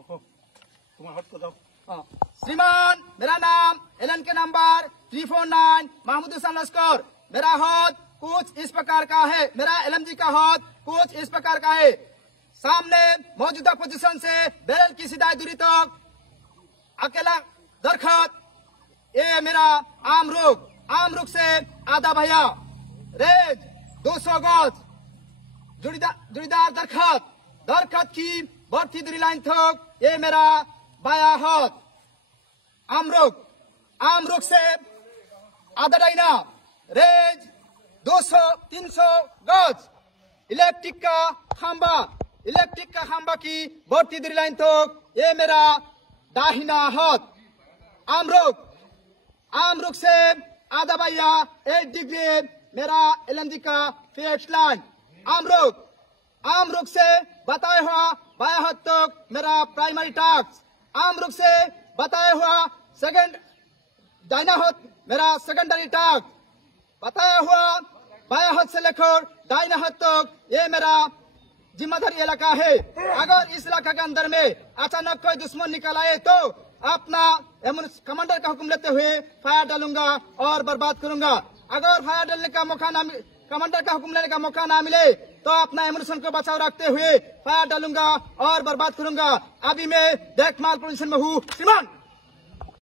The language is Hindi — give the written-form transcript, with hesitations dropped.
तुम्हारा हट तो जाओ। श्रीमान, मेरा नाम एलन के नंबर 349 महमूद हुसैन लश्कर। मेरा हौद कुछ इस प्रकार का है। मेरा एलएमजी का हौद कुछ इस प्रकार का है। सामने मौजूदा पोजीशन से बैरल की सीधा दूरी तक अकेला दरखत, ये मेरा आम रुख से आधा भैया रेज 200 गज जुड़ीदार दरखत की बढ़ती दूरी लाइन तक, ये मेरा बाया हाथ आम रुख से आधा डाइना रेज 200-300 गज इलेक्ट्रिक का खंबा की बढ़ती दूरी लाइन तक, ये मेरा दाहिना हाथ आम रुख से आधा भैया 8 डिग्री मेरा एलएमजी का फेट लाइन आम रुख से बताया हुआ बाया हाथ तक मेरा प्राइमरी टास्क आम रुख से बताया हुआ सेकंड दाहिना हाथ मेरा सेकेंडरी टास्क बताया हुआ बाया हाथ से लेकर दाहिना हाथ तक, ये मेरा जिम्मेदारी इलाका है। अगर इस इलाका के अंदर में अचानक कोई दुश्मन निकल आए तो अपना कमांडर का हुक्म लेते हुए फायर डालूंगा और बर्बाद करूंगा। अगर फायर डालने का मौका ना कमांडर का हुक्म लेने का मौका ना मिले तो अपना एमुनेशन को बचाव रखते हुए फायर डालूंगा और बर्बाद करूंगा। अभी मैं देखमाल पोजीशन में हूँ। श्रीमान।